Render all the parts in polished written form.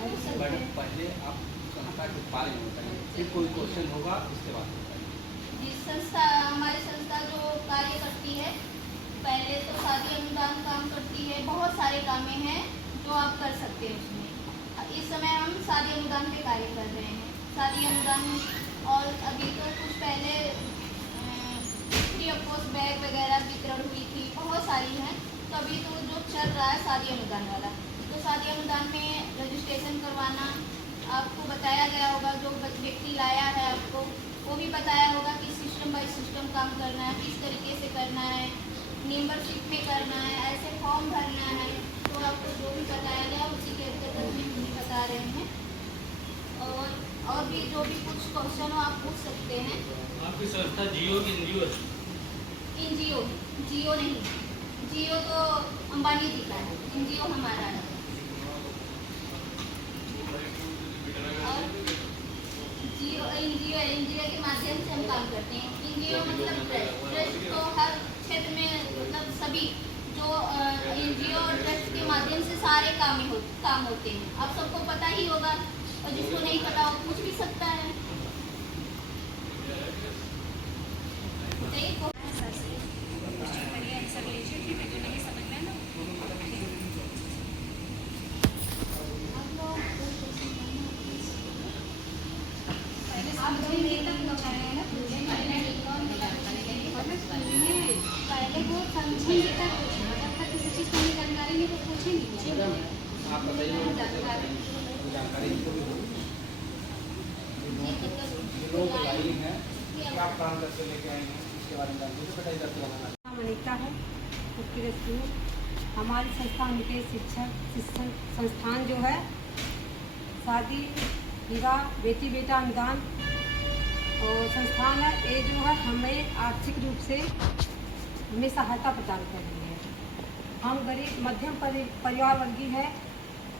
Madam पहले आप संस्था के बारे में बताइए, फिर कोई क्वेश्चन होगा उसके बाद बताइए। जी, संस्था हमारी संस्था जो कार्य करती है, पहले तो शादी अनुदान काम करती है। बहुत सारे कामें हैं जो आप कर सकते हैं उसमें। इस समय हम शादी अनुदान पे कार्य कर रहे हैं। शादी अनुदान और अभी तो कुछ पहले फ्री ऑफ कॉस्ट बैग वगैरह वितरण हुई थी, बहुत सारी हैं। तो अभी तो जो चल रहा है शादी अनुदान वाला, तो शादी अनुदान में रजिस्ट्रेशन करवाना आपको बताया गया होगा। जो व्यक्ति लाया है आपको वो भी बताया होगा कि सिस्टम बाय सिस्टम काम करना है, किस तरीके से करना है, मेंबरशिप में करना है, ऐसे फॉर्म भरना है। तो आपको जो भी बताया गया उसी के अंतर्गत हम भी बता रहे हैं। और भी जो भी कुछ क्वेश्चन हो आप पूछ सकते हैं। आपकी संस्था जियो की एनजीओ है? एनजीओ जियो नहीं, जियो तो अंबानी जी का है, एनजीओ हमारा है। और जियो एनजीओ के माध्यम से हम काम करते हैं। एनजीओ मतलब ट्रस्ट तो हर क्षेत्र में, मतलब सभी जो एनजीओ और ट्रस्ट के माध्यम से सारे काम होते हैं। आप सबको पता ही होगा, और जिसको नहीं पता वो पूछ भी सकता है। पहले वो समझेंगे तब पूछेंगे, जब तक किसी चीज़ की जानकारी नहीं तो पूछेंगे। आप बताइए जानकारी लोग लाई हैं, क्या काम करके लेके आएंगे इसके बारे में जानकारी बताइए जाती है। अनिता है उसकी रेस्क्यू। हमारी संस्था उनके शिक्षण संस्थान जो है शादी विवाह बेटी बेटा अनुदान और संस्थान है, ये जो है हमें आर्थिक रूप से हमें सहायता प्रदान कर रही है। हम गरीब मध्यम परिवार वर्गीय है,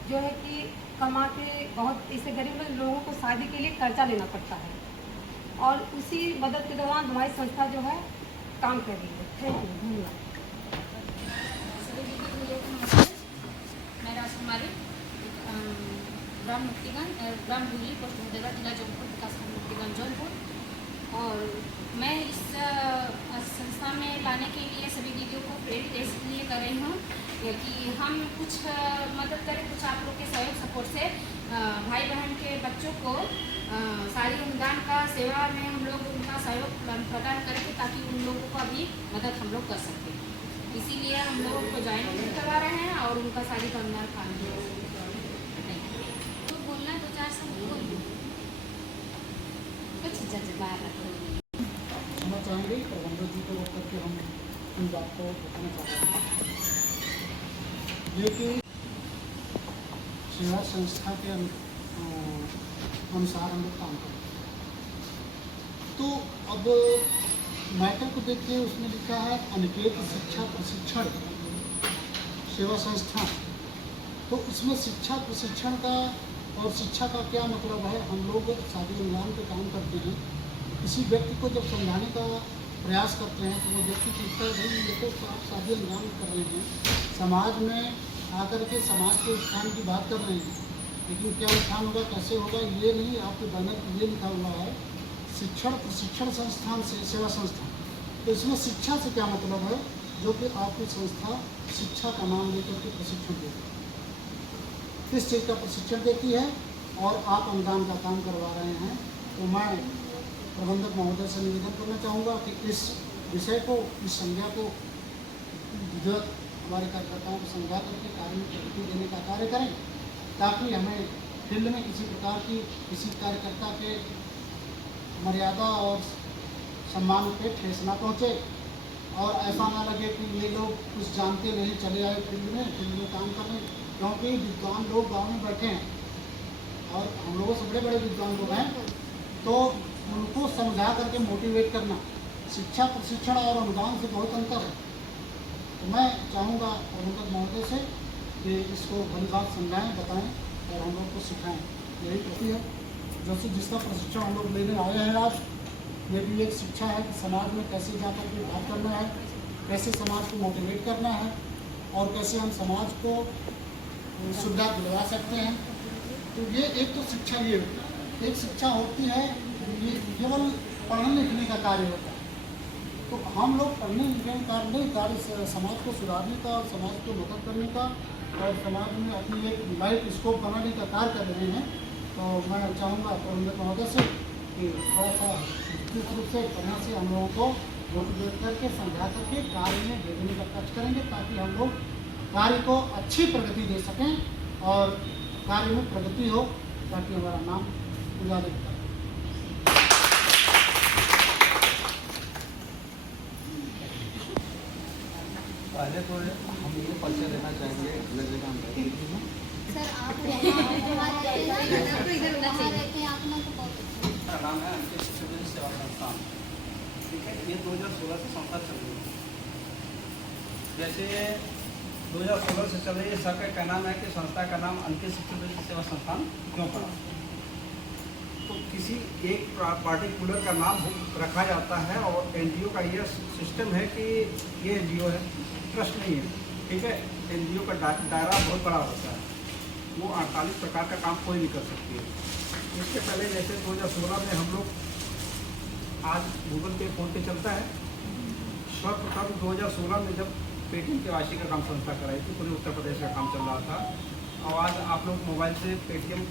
जो है कि कमा के बहुत इससे गरीब लोगों को शादी के लिए कर्जा लेना पड़ता है, और उसी मदद के दौरान हमारी संस्था जो है काम कर रही है। थैंक यू, धन्यवाद। मैं राजकुमारी, ग्राम मुक्तिगंज, ग्राम भूली, पोस्ट मुदेवा, जिला जौनपुर, विकासखंड मुक्तिगंज जौनपुर। और मैं इस संस्था में लाने के लिए सभी दीदियों को प्रेरित इसलिए कर रही हूँ कि हम कुछ मदद करें, कुछ आप लोग के सहयोग सपोर्ट से भाई बहन के बच्चों को शादी अनुदान का सेवा में हम लोग उनका सहयोग प्रदान करें, ताकि उन लोगों का भी मदद हम लोग कर सकते हैं। इसीलिए हम लोगों को ज्वाइन करवा रहे हैं और उनका शादी का अनुदान काम तो बोलना 2-4 शब्द बोल कुछ जज्बात कहना चाहेंगे प्रबंधक जी को करके हम इन बात को बताना चाहते हैं। ये कि सेवा संस्था के अनुसार हम लोग काम करते हैं। तो अब मैटर को देखिए, उसमें लिखा है अनिकेत शिक्षा प्रशिक्षण सेवा संस्था। तो इसमें शिक्षा प्रशिक्षण का और शिक्षा का क्या मतलब है? हम लोग शादी अनुदान पे काम करते हैं। किसी व्यक्ति को जब समझाने का प्रयास करते हैं तो वो व्यक्ति पूछता है, भाई ये तो आप शादी अनुदान कर रहे हैं, समाज में आकर के समाज के उत्थान की बात कर रहे हैं, लेकिन क्या उत्थान होगा, कैसे होगा, ये नहीं। आपके बैनर पर ये लिखा हुआ है शिक्षण प्रशिक्षण संस्थान से सेवा संस्थान। तो इसमें शिक्षा से क्या मतलब है? जो कि आपकी संस्था शिक्षा का नाम लेकर के प्रशिक्षण देती है, किस चीज़ का प्रशिक्षण देती है, और आप अनुदान का काम करवा रहे हैं। तो मैं प्रबंधक महोदय से निवेदन करना चाहूँगा कि इस विषय को, इस संज्ञा को विधिवत हमारे कार्यकर्ताओं को समझा करके कार्य में प्रगति देने का कार्य करें, ताकि हमें फील्ड में किसी प्रकार की किसी कार्यकर्ता के मर्यादा और सम्मान पे ठेस ना पहुँचे, और ऐसा ना लगे कि ये लोग कुछ जानते नहीं चले आए फील्ड में काम करने। क्योंकि विद्वान लोग गांव में बैठे हैं और हम लोगों से बड़े बड़े विद्वान लोग हैं, तो उनको समझा करके मोटिवेट करना, शिक्षा प्रशिक्षण और अनुदान से बहुत अंतर है। तो मैं चाहूँगा प्रबंधक महोदय से कि इसको भली बात समझाएँ, बताएँ और हम लोग को सिखाएँ। यही प्रति है जैसे जिसका प्रशिक्षण हम लोग लेने आए हैं आज। ये भी एक शिक्षा है कि समाज में कैसे जाकर के बात करना है, कैसे समाज को मोटिवेट करना है, और कैसे हम समाज को सुविधा दिलवा सकते हैं। तो ये एक तो शिक्षा ये एक शिक्षा होती है, ये केवल पढ़ने लिखने का कार्य होता है। तो हम लोग पढ़ने लिखने का कार्य नहीं, कार्य समाज को सुधारने का और समाज को मदद करने का और समाज में अपनी एक लाइफ स्कोप बनाने का कार्य कर रहे हैं। तो मैं चाहूँगा प्रबंधक महोदय से कि थोड़ा सा विस्तृत रूप से तरह से हम लोगों को मोटिवेट करके समझा करके कार्य में भेजने का प्रयास करेंगे, ताकि हम लोग कार्य को अच्छी प्रगति दे सकें और कार्य में प्रगति हो, ताकि हमारा नाम उजागर करे। पहले तो हम ये परिचय देना चाहेंगे सर आप वहाँ रहते हैं आप ना तो बहुत अच्छा है। मेरा नाम है अंकित शिक्षक सेवा संस्थान। ठीक है, ये 2016 से संस्था चल रही है। जैसे 2016 से चल रही है, सर का कहना है कि संस्था का नाम अंकित शिक्षक सेवा संस्थान क्यों पड़ा। तो किसी एक पार्टिकुलर का नाम रखा जाता है और एनजीओ का यह सिस्टम है कि ये एनजीओ है, ट्रस्ट नहीं है। ठीक है, एनजीओ का दायरा बहुत बड़ा होता है, वो 48 प्रकार का काम कोई भी कर सकती है। इसके पहले जैसे 2016 में हम लोग, आज गूगल पे फोन पे चलता है, सर्वप्रथम 2016 में जब पेटीएम KYC का काम संस्था कराई थी, पूरे उत्तर प्रदेश का काम चल रहा था। और आज आप लोग मोबाइल से पेटीएम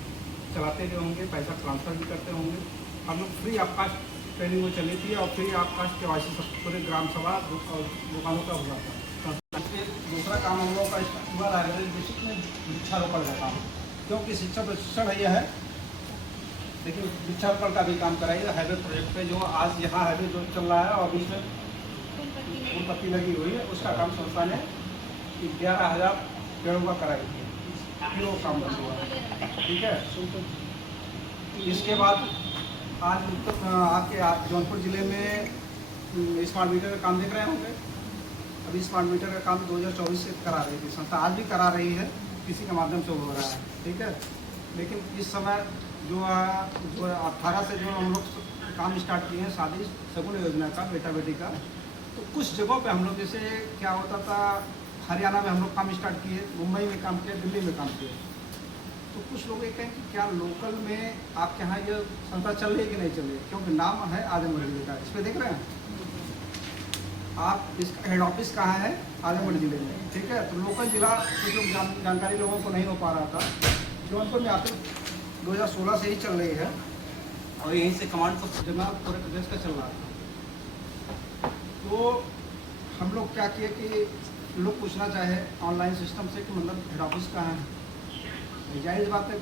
चलाते भी होंगे, पैसा ट्रांसफ़र भी करते होंगे। हम लोग फ्री ऑफ कास्ट ट्रेनिंग में चली थी और फ्री ऑफ कास्ट KYC सब पूरे ग्राम सभा और दुकानों का हुआ था। दूसरा काम हम लोग का हुआ लाइब्रेरी डिस्ट्रिक्ट में वृक्षारोपण का काम, क्योंकि शिक्षा प्रशिक्षण यह है, लेकिन वृक्षारोपण का भी काम कराइए। हाईवे प्रोजेक्ट पे जो आज यहाँ हाईवे जो चल रहा है और बीच में फूल पत्ती लगी हुई है, उसका काम संस्था ने 11,000 पेड़ों का कराई थी, फिर वो काम बंद हुआ है। ठीक है, इसके बाद आज आप जौनपुर ज़िले में स्मार्ट मीटर का काम देख रहे होंगे। अभी स्मार्ट मीटर का काम 2024 से करा रही थी संस्था, आज भी करा रही है, किसी के माध्यम से हो रहा है। ठीक है, लेकिन इस समय जो 18 से जो हम लोग काम स्टार्ट किए हैं शादी शगुन योजना का, बेटा बेटी का, तो कुछ जगहों पे हम लोग, जैसे क्या होता था, हरियाणा में हम लोग काम स्टार्ट किए, मुंबई में काम किए, दिल्ली में काम किए। तो कुछ लोग ये कहें कि क्या लोकल में आपके यहाँ ये संस्था चल रही है कि नहीं चल रही है, क्योंकि नाम है आजमगढ़ जिले का, इस पर देख रहे हैं आप, इसका हेड ऑफिस कहाँ है, आजमगढ़ जिले में। ठीक है, तो लोकल जिला कुछ लोग जानकारी लोगों को नहीं हो पा रहा था। जौनपुर में आते 2016 से ही चल रही है और यहीं से कमांड पोस्ट जमा पूरे प्रदेश का चल रहा था। तो हम लोग क्या किए कि लोग पूछना चाहे ऑनलाइन सिस्टम से कि मतलब हेड ऑफिस कहाँ है। जाहिर बात है,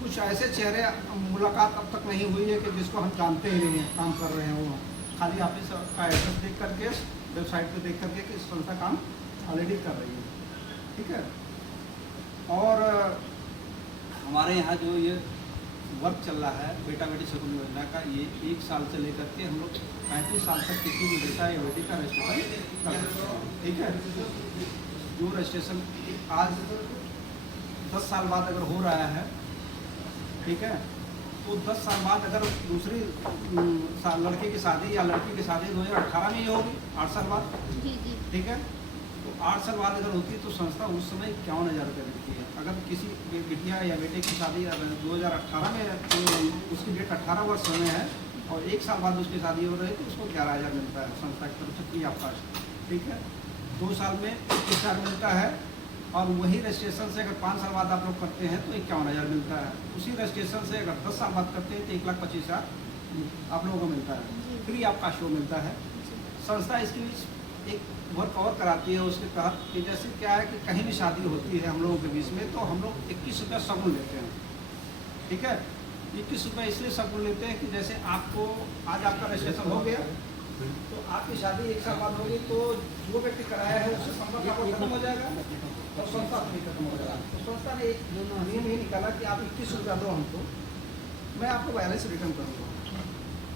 कुछ ऐसे चेहरे मुलाकात अब तक नहीं हुई है कि जिसको हम जानते ही नहीं हैं, काम कर रहे हैं वो, खाली ऑफिस का एड्रेस देख करके, वेबसाइट पे देख करके कि संस्था काम ऑलरेडी कर रही है। ठीक है, और हमारे यहाँ जो ये वर्क चल रहा है बेटा बेटी शगुन योजना का, ये 1 साल से लेकर के हम लोग 35 साल तक किसी भी बेटा या बेटी का रजिस्ट्रेशन कर सकते हैं। ठीक है, जो रजिस्ट्रेशन आज 10 साल बाद अगर हो रहा है, ठीक है, तो 10 साल बाद अगर दूसरी लड़के की शादी या लड़की की शादी 2018 में ही होगी, 8 साल बाद। जी जी। ठीक है, तो 8 साल बाद अगर होती तो संस्था उस समय 51,000 रुपये देती है। अगर किसी बिटिया या बेटे की शादी 2018 में, तो उसकी डेट 18 वर्ष समय है और 1 साल बाद उसकी शादी हो रही है, तो उसको 11,000 मिलता है संस्था की तरफ से फ्री ऑफ कास्ट। ठीक है, 2 साल में 21,000 मिलता है और वही रजिस्ट्रेशन से अगर 5 साल बाद आप लोग करते हैं तो 51,000 मिलता है। उसी रजिस्ट्रेशन से अगर 10 साल बाद करते हैं तो 1,25,000 आप लोगों को मिलता है, फ्री ऑफ कास्ट शो मिलता है। संस्था इसके बीच एक वर्क और कराती है उसके तहत कि जैसे क्या है कि कहीं भी शादी होती है हम लोगों के बीच में, तो हम लोग 21 रुपये शगुन लेते हैं। ठीक है, 21 रुपये इसलिए शगुन लेते हैं कि जैसे आपको आज आपका रजिस्ट्रेशन हो गया, तो आपकी शादी 1 साल बाद होगी, तो जो व्यक्ति कराया है उससे संपर्क आपको खत्म हो जाएगा और संस्था भी खत्म हो जाएगा। तो संस्था ने एक नियम ही निकाला कि आप 21 रुपया दो हमको, मैं आपको बैलेंस रिटर्न करूँगा,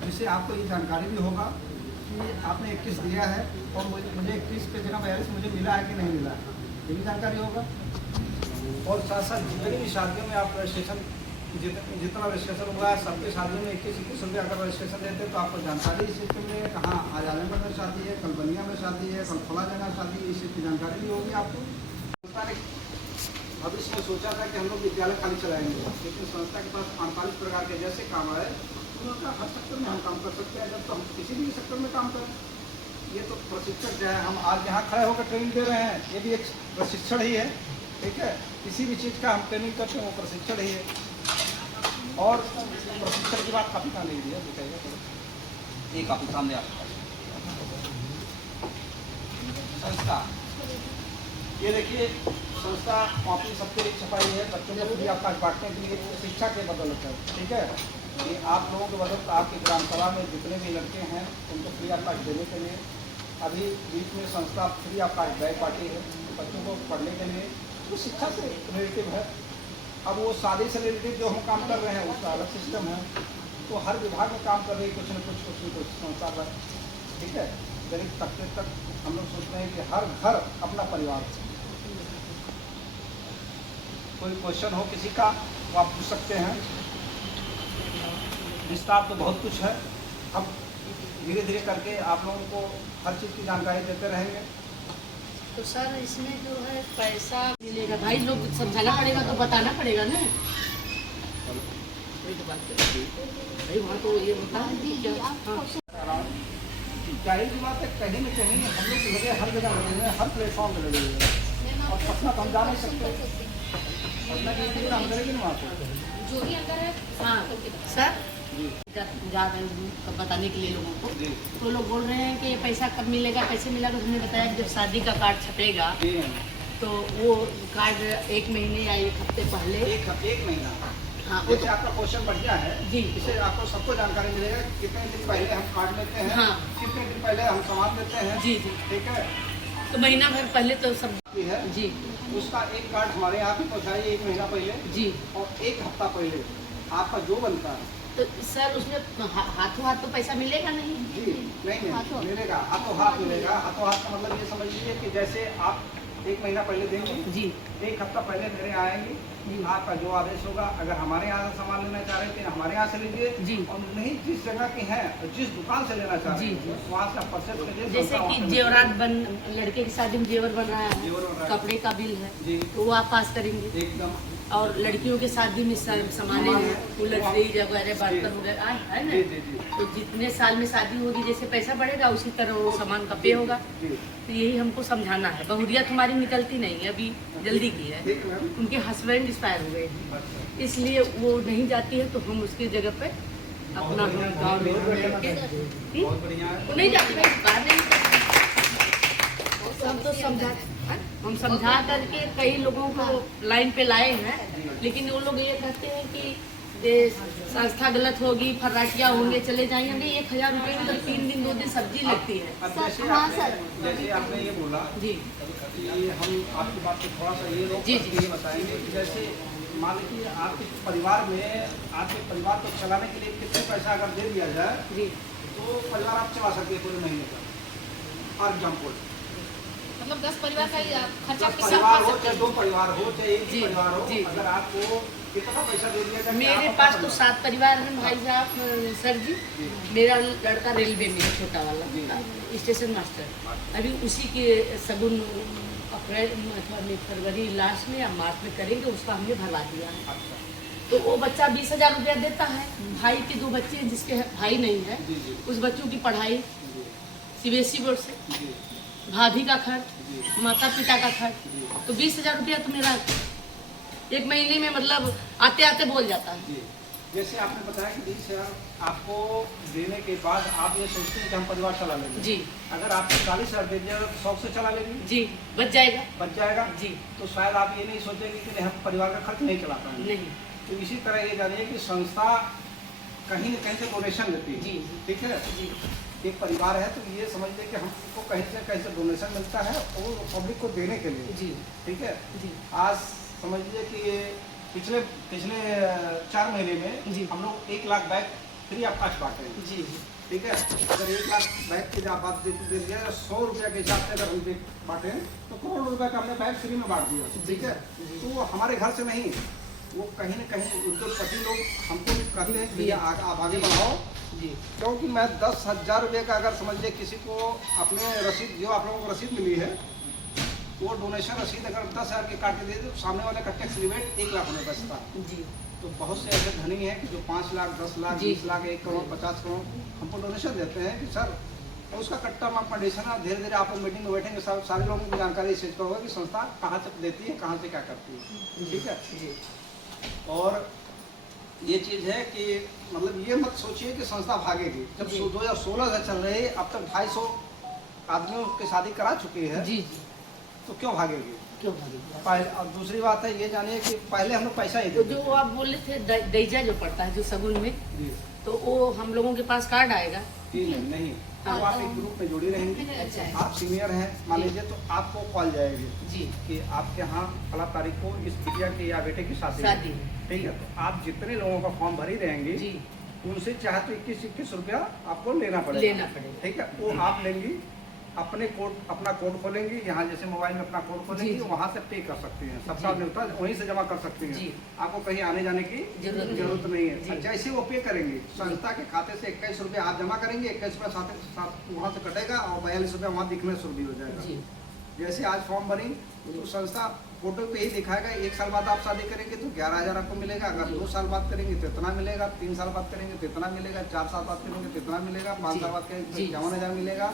जिससे आपको ये जानकारी भी होगा कि आपने 21 दिया है और मुझे 21 पे जगह बैलेंस मुझे मिला है कि नहीं मिला है, ये भी जानकारी होगा। और साथ साथ जितनी भी शादियों में आप रजिस्ट्रेशन, जितना रजिस्ट्रेशन हुआ है सबके शादियों में 21 रुपये अगर रजिस्ट्रेशन देते हैं तो आपको जानकारी इस चीज़ में कहाँ आज आजमगढ़ में शादी है, कल बनिया में शादी है, कल फला जगह शादी है, इस चीज़ की जानकारी भी होगी आपको। भविष्य में सोचा था कि हम लोग विद्यालय खाली चलाएंगे, लेकिन संस्था के पास 48 प्रकार के जैसे काम आए उनका हर सेक्टर में हम काम कर सकते हैं। जब तो हम किसी भी सेक्टर में काम करें, ये तो प्रशिक्षक जो है हम आज यहाँ खड़े होकर ट्रेनिंग दे रहे हैं, ये भी एक प्रशिक्षण ही है। ठीक है, किसी भी चीज़ का हम ट्रेनिंग करते हैं वो प्रशिक्षण ही है। और प्रशिक्षण की बात काफ़ी कहाँ नहीं दिया, बताइएगा। एक काफ़ी सामने आपके संस्था, ये देखिए संस्था कॉपी सबके लिए छपाई है, बच्चों को फ्री ऑफ कॉस्ट बांटने के लिए शिक्षा के बदौलत है। ठीक है, कि आप लोगों के बदौलत आपकी ग्राम सभा में जितने भी लड़के हैं उनको फ्री ऑफ कॉस्ट देने के लिए अभी बीच में संस्था फ्री ऑफ कॉस्ट बैग बांटी है बच्चों को पढ़ने के लिए। तो शिक्षा से रिलेटिव है। अब वो शादी से रिलेटिव जो हम काम कर रहे हैं उसका अलग सिस्टम है। तो हर विभाग में काम कर रही कुछ न कुछ संस्था पर। ठीक है, गरीब तबके तक हम लोग सोचते हैं कि हर घर अपना परिवार। कोई क्वेश्चन हो किसी का तो आप पूछ सकते हैं। विस्तार तो बहुत कुछ है, अब धीरे धीरे करके आप लोगों को हर चीज़ की जानकारी देते रहेंगे। तो सर इसमें जो है पैसा मिलेगा, भाई लोग समझाना पड़ेगा तो बताना पड़ेगा ना। भाई वहाँ तो ये बता दीजिए। जाहिर सी बात है, कहीं न कहीं हम लोग लगे हर जगह लगे हुए हैं, हर प्लेटफॉर्म पर लगे हुए हैं। और पटना तो हम जा नहीं सकते, पटना की टिकट हम करेंगे ना वहाँ पर। जो भी अंदर है हाँ सर जा रहे हैं बताने के लिए लोगों को। तो लोग बोल रहे हैं कि ये पैसा कब मिलेगा, कैसे मिलेगा। तो हमने बताया कि जब शादी का कार्ड छपेगा तो वो कार्ड 1 महीने या 1 हफ्ते पहले एक महीना। हाँ वो जैसे तो आपका क्वेश्चन बढ़िया है जी, इससे आपको सबको जानकारी मिलेगा कितने दिन पहले हम कार्ड लेते हैं। हाँ। कितने दिन पहले हम सामान लेते हैं। जी जी। ठीक है, तो महीना भर पहले तो सब है जी उसका एक कार्ड हमारे यहाँ भी पहुँचाइए 1 महीना पहले जी। और 1 हफ्ता पहले आपका जो बनता है। तो सर उसमें हाथों हाथ तो पैसा मिलेगा नहीं। जी नहीं मिलेगा, हाथों हाथ मिलेगा। हाथों हाथ का मतलब ये समझ लीजिए कि जैसे आप 1 महीना पहले देंगे जी, 1 हफ्ता पहले मेरे आएंगे, आपका जो आदेश होगा, अगर हमारे यहाँ से सामान लेना चाह रहे थे हमारे यहाँ से लीजिए जी। और नहीं जिस जगह के हैं जिस दुकान से लेना चाह रहे जी, हैं वहाँ से आप परचेज करिए। जैसे कि जेवरात बन लड़के की शादी में जेवर बन रहा है, जेवर बन रहा है। कपड़े का बिल है जी तो वो आप पास करेंगे। एकदम। और लड़कियों के शादी में सामाने हैं, कूलर फ्रिज वगैरह बर्तन वगैरह है ना। जी जी जी तो जितने साल में शादी होगी जैसे पैसा बढ़ेगा उसी तरह वो सामान का पे होगा। जी। तो यही हमको समझाना है। बहुरियत हमारी निकलती नहीं है, अभी जल्दी की है। ठीक मैम। उनके हस्बैंड एक्सपायर हो गए हैं, अच्छा। इसलिए वो नहीं जाती है। तो हम उसकी जगह पे अपना गाँव में बहुत बढ़िया है। वो नहीं जाती भाई, बाहर नहीं जाती। हम तो हम समझा करके कई लोगों को लाइन पे लाए हैं, लेकिन वो लोग ये कहते हैं कि संस्था गलत होगी, फर्राटिया होंगे, चले जाएंगे। 1000 रुपये में तो 3 दिन 2 दिन सब्जी लगती है। अब जैसे आपने ये बोला जी कि हम आपकी बात को थोड़ा सा ये रोक जी, करके ये बताएंगे कि जैसे मान लीजिए आपके परिवार में आपके परिवार को चलाने के लिए कितने पैसा अगर दे दिया जाए जी, तो परिवार आप चला सकते हैं पूरे महीने का। फॉर एग्जाम्पल मतलब 10 परिवार का ही खर्चा किस परिवार हो चाहे 2 परिवार हो चाहे एक ही जी, परिवार हो, जी। अगर आपको कितना पैसा दे दिया जाए कि मेरे आप पास अपना तो 7 परिवार हैं भाई साहब सर जी। मेरा लड़का रेलवे में है, छोटा वाला स्टेशन मास्टर। अभी उसी के सगुन अप्रैल अथवा फरवरी लास्ट में या मार्च में करेंगे, उसका हमने भरवा दिया है। अच्छा। तो वो बच्चा 20,000 रुपया देता है। भाई के 2 बच्चे हैं जिसके भाई नहीं है, जी जी उस बच्चों की पढ़ाई जी सीबीएसई बोर्ड से, जी भाभी का खर्च, जी माता पिता का खर्च। तो 20,000 रुपया तो मेरा 1 महीने में मतलब आते आते बोल जाता है। जी। जैसे आपने बताया कि 20,000 आपको देने के बाद आप ये सोचते हैं कि हम परिवार चला लेंगे। जी अगर आपको 40,000 दे दिया तो 100 से चला लेंगे, जी, बच जाएगा बच जाएगा। जी। तो शायद आप ये नहीं सोचेंगे कि नहीं हम परिवार का खर्च नहीं चला पाएंगे। नहीं तो इसी तरह ये जानिए कि संस्था कहीं न कहीं से डोनेशन देती है। जी ठीक है, जी एक परिवार है तो ये समझ लें कि हमको कहीं से डोनेशन मिलता है और पब्लिक को देने के लिए। जी ठीक है, जी आज समझ लीजिए कि पिछले 4 महीने में जी। हम लोग 1 lakh bag free of cost बांटे हैं। जी ठीक है, अगर 1 लाख बैग की जब बात दे दिया 100 रुपये के हिसाब से अगर हम बांटे तो करोड़ रुपए का हमने बैग फ्री में बांट दिया। ठीक है, तो वो हमारे घर से नहीं, वो कहीं न कहीं उद्योगपति लोग हमको भी कहते हैं कि आप आगे बढ़ाओ। जी क्योंकि मैं 10,000 रुपये का अगर समझ लीजिए किसी को अपने रसीद जो आप लोगों को रसीद मिली है वो डोनेशन रसीद अगर 10,000 की काट के दे दे तो सामने वाले का टैक्स रिबेट 1 लाख होने बचता। जी तो बहुत से ऐसे धनी हैं कि जो 5 लाख 10 लाख जी। 20 लाख 1 करोड़ 50 करोड़ हमको डोनेशन देते हैं कि सर तो उसका कट्टा माप कंडीशन है। धीरे धीरे आप लोग मीटिंग में बैठेंगे सारे लोगों को जानकारी इस चीज़ का होगा कि संस्था कहाँ से देती है, कहाँ से क्या करती है। ठीक है जी और ये चीज़ है कि मतलब ये मत सोचिए कि संस्था भागेगी। जब जी। 2016 से चल रही है, अब तक 250 आदमियों की शादी करा चुकी है, जी जी तो क्यों भागेगी? क्यों भागेगी? पहले और दूसरी बात है ये जानिए कि पहले हम लोग पैसा ही तो देते जो आप बोले थे दैजा जो पड़ता है जो सगुन में, जी तो वो हम लोगों के पास कार्ड आएगा। नहीं तो आप एक ग्रुप में जुड़ी रहेंगी। अच्छा। आप सीनियर हैं मान लीजिए तो आपको कॉल जाएगी जी कि आपके यहाँ फला तारीख को इस बिटिया की या बेटे की शादी है। शादी है। ठीक है तो आप जितने लोगों का फॉर्म भरी रहेंगी जी उनसे चाहे तो 21 रुपया आपको लेना पड़ेगा। लेना पड़ेगा। ठीक है वो आप लेंगी अपने अपना कोड खोलेंगी, यहाँ जैसे मोबाइल में अपना कोड खोलेंगी, जी। वहाँ से पे कर सकती हैं। सबका जी। न्योता वहीं से जमा कर सकती जी। हैं। आपको कहीं आने जाने की जरूरत नहीं है। जी। जैसे वो पे करेंगी संस्था के खाते से 21 रुपये आप जमा करेंगे, 21 रुपये साथ वहाँ से कटेगा और 42 रुपये वहाँ दिखने शुरू भी हो जाएगा। जी जैसे आज फॉर्म भरी तो संस्था फोटो पे ही दिखाएगा 1 साल बाद आप शादी करेंगे तो 11,000 आपको मिलेगा। अगर 2 साल बाद करेंगे तो इतना मिलेगा, 3 साल बाद करेंगे तो इतना मिलेगा, 4 साल बाद करेंगे तो इतना मिलेगा, 5 साल बाद करेंगे तो जी। 51,000 मिलेगा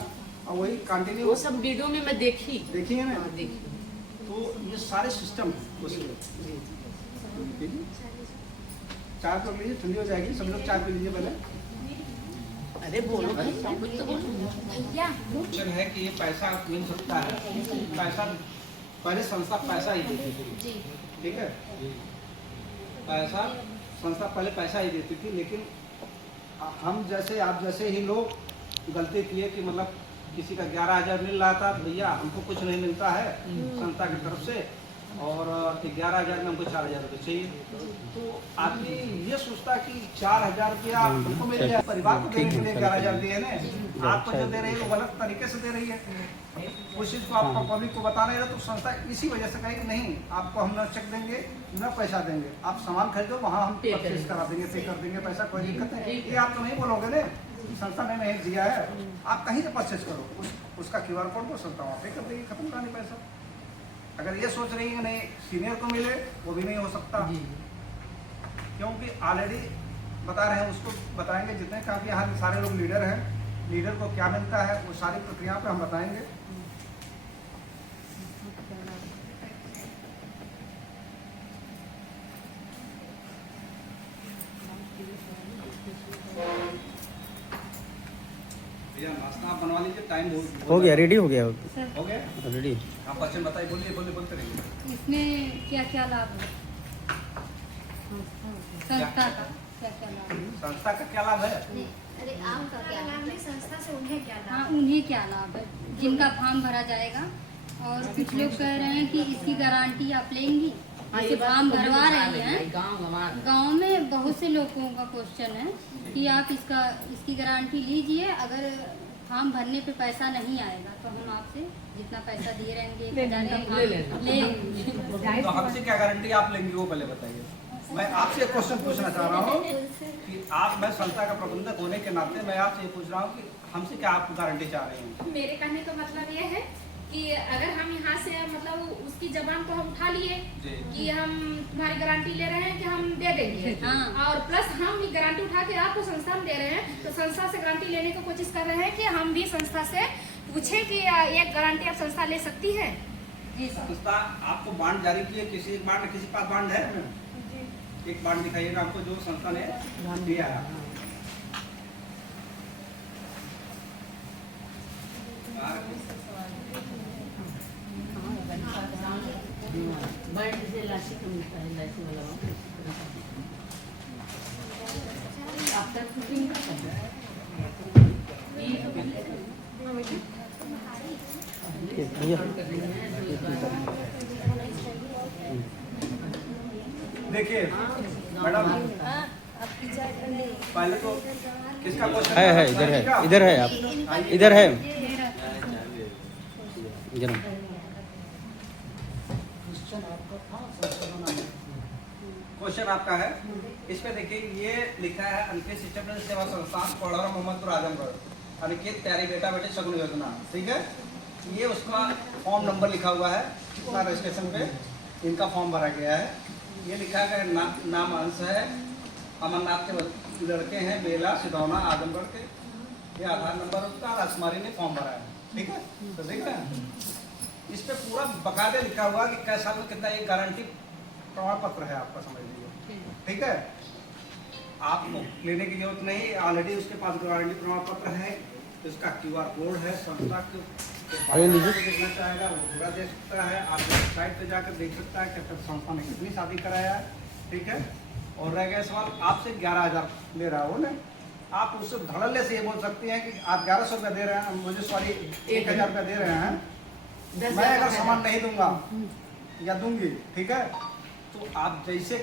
और वही कंटिन्यू। वो सब वीडियो में मैं देखी। देखिए ना हाँ, देखी। तो ये सारे सिस्टम है उसके। जी ठीक है? चाय तो लीजिए, ठंडी हो जाएगी, सब लोग चाय पी लीजिए पहले। अरे बोलो भाई कुछ तो बोलो। क्वेश्चन है कि ये पैसा मिल सकता है। पैसा पहले संस्था पैसा ही देती थी, ठीक है पैसा संस्था पहले पैसा ही देती थी, लेकिन हम जैसे आप जैसे ही लोग गलती किए कि मतलब किसी का 11,000 मिल रहा था, भैया हमको कुछ नहीं मिलता है संस्था की तरफ से और 11,000 में हमको 4,000 रुपये चाहिए। तो आदमी ये सोचता है कि 4,000 रुपया हमको मिल जाए, परिवार को देने के लिए 11,000 दिए ना, आपको जो दे रही है वो गलत तरीके से दे रही है। उस चीज़ को आपको पब्लिक को बता नहीं रहे तो संस्था इसी वजह से कहेगी नहीं आपको हम न चेक देंगे न पैसा देंगे, आप सामान खरीदो वहाँ हम परचेज करा देंगे, पे कर देंगे पैसा, कोई दिक्कत नहीं। ये आप तो नहीं बोलोगे ना संस्था ने नहीं दिया है, आप कहीं से परचेज करो, उसका QR कोड को संस्था वहाँ पे कर देगी, खत्म कहानी पैसा। अगर ये सोच रही है नहीं सीनियर को मिले वो भी नहीं हो सकता, क्योंकि ऑलरेडी बता रहे हैं, उसको बताएंगे जितने काफ़ी यहाँ सारे लोग लीडर हैं, लीडर को क्या मिलता है वो सारी प्रक्रिया पे हम बताएंगे। भैया नाश्ता आप बनवा लीजिए, टाइम हो गया, रेडी हो गया हो गया रेडी। आप क्वेश्चन बताइए, बोलते रहिए। इसमें क्या क्या लाभ है संस्था का? क्या क्या लाभ है? संस्था का क्या लाभ है? अरे आम का क्या लाभ है? संस्था से उन्हें क्या लाभ? हाँ उन्हें क्या लाभ है जिनका फॉर्म भरा जाएगा? और कुछ लोग कह रहे हैं कि इसकी गारंटी आप लेंगी, जैसे फॉर्म भरवा रही हैं। गांव में बहुत से लोगों का क्वेश्चन है कि आप इसकी गारंटी लीजिए, अगर फॉर्म भरने पे पैसा नहीं आएगा तो हम आपसे जितना पैसा दिए रहेंगे ले लेंगे। तो हमसे क्या गारंटी आप लेंगे वो पहले बताइए। मैं आपसे एक क्वेश्चन पूछना चाह रहा हूँ कि मैं संस्था का प्रबंधक होने के नाते मैं आपसे ये पूछ रहा हूँ कि हमसे क्या आप गारंटी चाह रहे हैं? मेरे कहने का मतलब ये है कि अगर हम यहाँ से मतलब उसकी जबान को हम उठा लिए कि हम तुम्हारी गारंटी ले रहे हैं कि हम दे देंगे, हाँ। और प्लस हम भी गारंटी उठा के आपको संस्था में दे रहे हैं, तो संस्था से गारंटी लेने की कोशिश कर रहे हैं कि हम भी संस्था से पूछे कि ये गारंटी आप संस्था ले सकती है। संस्था आपको बांड जारी किए, किसी के पास बांड है? एक बांड दिखाइएगा आपको जो संस्था ने दिया है। देखिए मैडम पहले तो किसका क्वेश्चन है इधर है आप इधर है इधर। क्वेश्चन आपका है, इस पे देखिए ये लिखा है अनिकेत शिक्षा सेवा संस्थान कोड़ौरा मोहम्मदपुर आजमगढ़, अनिकेत प्यारी बेटा बेटे शगुन योजना, ठीक है। ये उसका फॉर्म नंबर लिखा हुआ है, कितना रजिस्ट्रेशन पे इनका फॉर्म भरा गया है। ये लिखा है नाम अंश है, अमरनाथ के लड़के हैं, बेला सिधौना आजमगढ़ के। ये आधार नंबर उसका, राजकुमारी ने फॉर्म भरा है। ठीक है, तो देख रहे हैं इस पे पूरा बकायदे लिखा हुआ कि कैसा में कितना, ये गारंटी प्रमाण पत्र है आपका, समझ लीजिए। ठीक है, आपको लेने की जरूरत नहीं, ऑलरेडी उसके पास गारंटी प्रमाण पत्र है, इसका QR कोड है, संस्था के देखना चाहेगा वो पूरा देख सकता है। आप वेबसाइट पे जाकर देख सकता है कि संस्था ने कितनी शादी कराया है। ठीक है, और रह गया सवाल आपसे 11,000 ले रहा हो ना, आप उससे धड़ल्ले से ये बोल सकते हैं कि आप 1100 रुपया दे रहे हैं, मुझे सॉरी 1,000 रुपया दे रहे हैं, मैं अगर सामान नहीं दूंगा या दूंगी, ठीक है, तो आप जैसे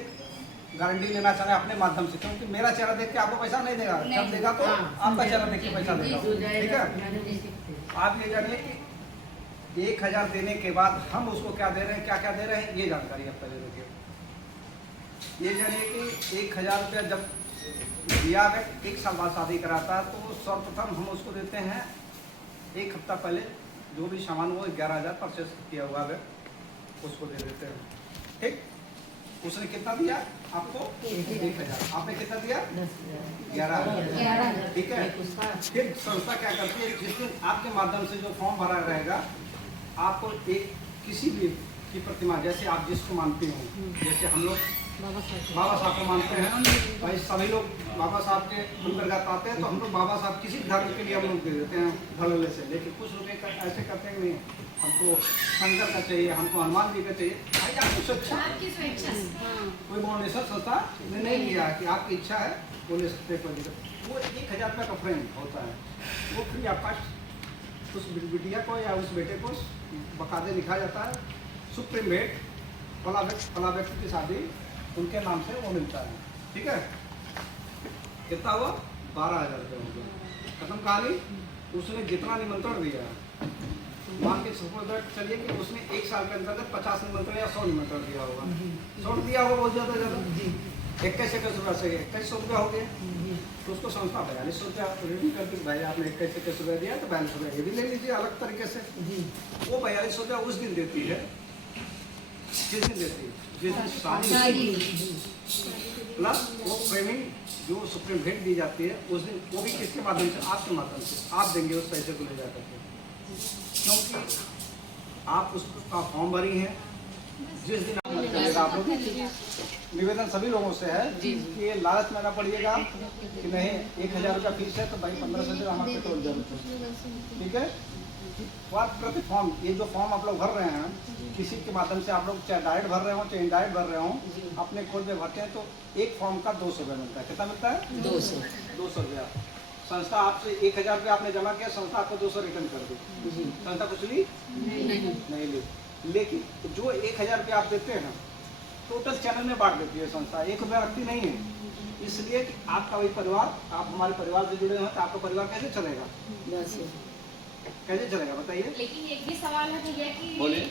गारंटी लेना चाह रहे हैं अपने माध्यम से, क्योंकि मेरा चेहरा देख के आपको पैसा नहीं देगा, जब देगा तो आपका चेहरा देख के पैसा देगा। ठीक है, आप ये जानिए कि 1,000 देने के बाद हम उसको क्या दे रहे हैं, क्या क्या दे रहे हैं, ये जानकारी आप पहले देखिए। ये जानिए कि 1,000 रुपया जब दिया है, 1 साल बाद शादी कराता है, तो सर्वप्रथम हम उसको देते हैं 1 हफ्ता पहले जो भी सामान वो 11,000 परचेस किया हुआ है उसको दे देते हैं। ठीक, उसने कितना दिया आपको 1,000, आपने कितना दिया 11,000। ठीक है, फिर संस्था क्या करती है, जिस दिन आपके माध्यम से जो फॉर्म भरा रहेगा, आपको एक किसी भी की प्रतिमा, जैसे आप जिसको मानते हो, जैसे हम लोग बाबा साहब को मानते हैं, भाई सभी लोग बाबा साहब के अंतर्गत आते हैं, तो हम लोग बाबा साहब किसी धर्म के लिए हम लोग दे देते हैं धड़ल्ले से। लेकिन कुछ लोग ऐसे करते हैं नहीं, हमको शंकर का चाहिए, हमको हनुमान जी का चाहिए, भाई आपकी स्वेच्छा, कोई बाउंडेशन संस्था ने नहीं लिया कि आपकी इच्छा है वो ले सकते हैं, कोई दिक्कत। वो 1,000 रुपये का फ्रेम होता है, वो फ्री आपका उस बिटिया को या उस बेटे को बकायदे लिखा जाता है, सुप्रीम भेंट फला व्यक्ति की शादी उनके नाम से वो मिलता है। ठीक है, कितना हुआ 12,000 रुपये हो गया, खत्म कहानी। उसने जितना निमंत्रण दिया, मान के चलिए कि उसने 1 साल के अंतर्गत 50 निमंत्रण या 100 निमंत्रण दिया होगा, 100 दिया होगा बहुत ज़्यादा 21 रुपया से 2100 रुपया हो गया, तो उसको संस्था 4200 रुपया रिटर्न करके भाई आपने 21 रुपया दिया तो 42 रुपया ये भी ले लीजिए अलग तरीके से। वो 4200 रुपया उस दिन देती है, जिस दिन देती है, जिस दिन शादी प्लस वो पेमेंट जो सुप्रीम भेंट दी जाती है उस दिन, वो भी किसके माध्यम से, आपके माध्यम से आप देंगे उस पैसे को ले जा करके, क्योंकि आप उसका फॉर्म भरी हैं। जिस दिन आप लोग निवेदन सभी लोगों से है कि ये लालच में ना पड़िएगा कि नहीं 1,000 रुपया फीस है तो भाई 1500 से हमारे पेट्रोल जरूरत। ठीक है, प्रति फॉर्म, ये जो फॉर्म आप लोग भर रहे हैं किसी के माध्यम से, आप लोग चाहे डायरेक्ट भर रहे हो चाहे इनडायरेक्ट भर रहे हो, अपने खोज में भरते हैं तो एक फॉर्म का 200 रुपया मिलता है। कितना मिलता है 200 रुपया। संस्था आपसे 1,000 रुपया आपने जमा किया, संस्था आपको 200 रिटर्न कर दी, संस्था कुछ ली नहीं ली। लेकिन जो 1,000 रुपया आप देते हैं टोटल चैनल में बांट देती है संस्था, 1 रुपया रखती नहीं है, इसलिए कि आपका वही परिवार, आप हमारे परिवार से जुड़े हैं तो आपका परिवार कैसे चलेगा, कैसे चलेगा बताइए। लेकिन एक भी सवाल है भैया कि बोलिए,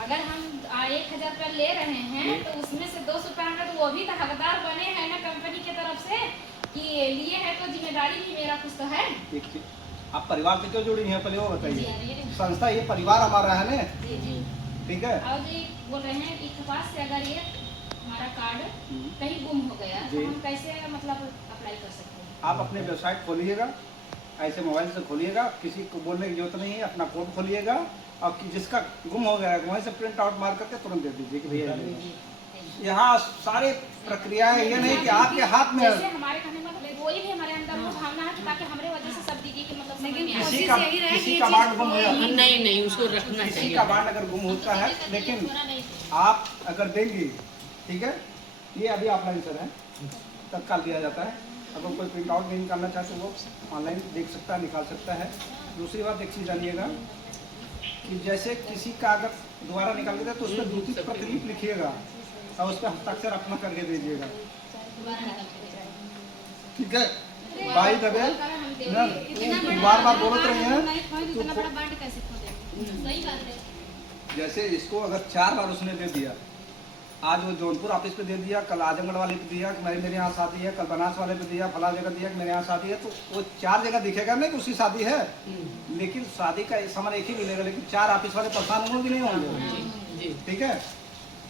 अगर हम 1,000 रुपया ले रहे हैं तो उसमें से 200 रुपया हमें, तो वो भी तो हकदार बने हैं ना कंपनी की तरफ से कि लिए है, तो जिम्मेदारी भी मेरा कुछ तो है। आप परिवार से क्यों जुड़ी हैं पहले वो बताइए। संस्था ये परिवार हमारा है ना, ठीक है। और जी बोल रहे हैं कि पास से अगर ये हमारा कार्ड कहीं गुम हो गया तो हम कैसे मतलब अप्लाई कर सकते हैं। आप अपने वेबसाइट खोलिएगा, ऐसे मोबाइल से खोलिएगा, किसी को बोलने की जरूरत नहीं है, अपना कोड खोलिएगा और जिसका गुम हो गया है वहीं से प्रिंट आउट मार करके तुरंत दे दीजिए कि भैया यहाँ सारे प्रक्रियाएं, ये नहीं कि आपके हाथ में जैसे हमारे कहने में कोई भी हमारे अंदर वो भावना है कि ताकि हमारे वजह से सब दीदी की मतलब किसी का बांड गुम हो जाता है, नहीं उसको रखना किसी का बांड अगर गुम होता है, लेकिन आप अगर देंगी, ठीक है, ये अभी ऑफलाइन सर है, तत्काल दिया जाता है। अगर कोई प्रिंट आउट नहीं निकालना चाहते वो ऑनलाइन देख सकता है, निकाल सकता है। दूसरी बात एक चीज़ जानिएगा कि जैसे किसी का अगर दोबारा निकाल देते तो उस पर दूसरी प्रतिलिपि लिखिएगा और उस पर हस्ताक्षर अपना करके दीजिएगा, ठीक है। भाई दबे बार बोलते रहे हैं, जैसे इसको अगर 4 बार उसने दे दिया आज वो जौनपुर ऑफिस पे दे दिया, कल आजमगढ़ वाले पे दिया कि मेरे यहाँ शादी है, कल बनारस वाले पे दिया, फला जगह दिया कि मेरे यहाँ शादी है, तो वो 4 जगह दिखेगा नहीं कि उसकी शादी है, लेकिन शादी का सामान एक ही मिलेगा, लेकिन 4 ऑफिस वाले परेशान होंगे भी नहीं होंगे। ठीक है,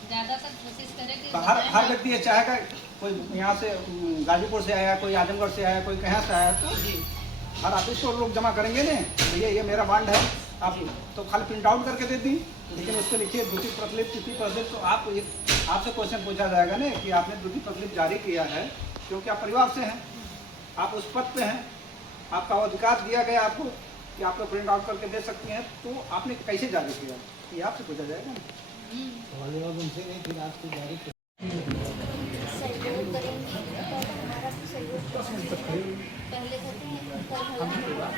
ज़्यादातर कोशिश करें कि तो हर व्यक्ति ये चाहेगा, कोई यहाँ से गाजीपुर से आया, कोई आजमगढ़ से आया, कोई कहाँ से आया, तो हर ऑफिस को लोग जमा करेंगे ना, भैया ये मेरा बॉन्ड है, आप तो खाली प्रिंट आउट करके दे दी, लेकिन उसको लिखिए द्वितीय प्रतिलिपि, तृतीय प्रतिलिपि, तो आपसे क्वेश्चन पूछा जाएगा ना कि आपने द्वितीय प्रतिलिपि जारी किया है क्योंकि आप परिवार से हैं, आप उस पद पे हैं, आपका अधिकार दिया गया आपको कि आप लोग प्रिंट आउट करके दे सकती हैं, तो आपने कैसे जारी किया ये आपसे पूछा जाएगा ना। सहयोग करेंगे तो हमारा सहयोग पहले करते हैं।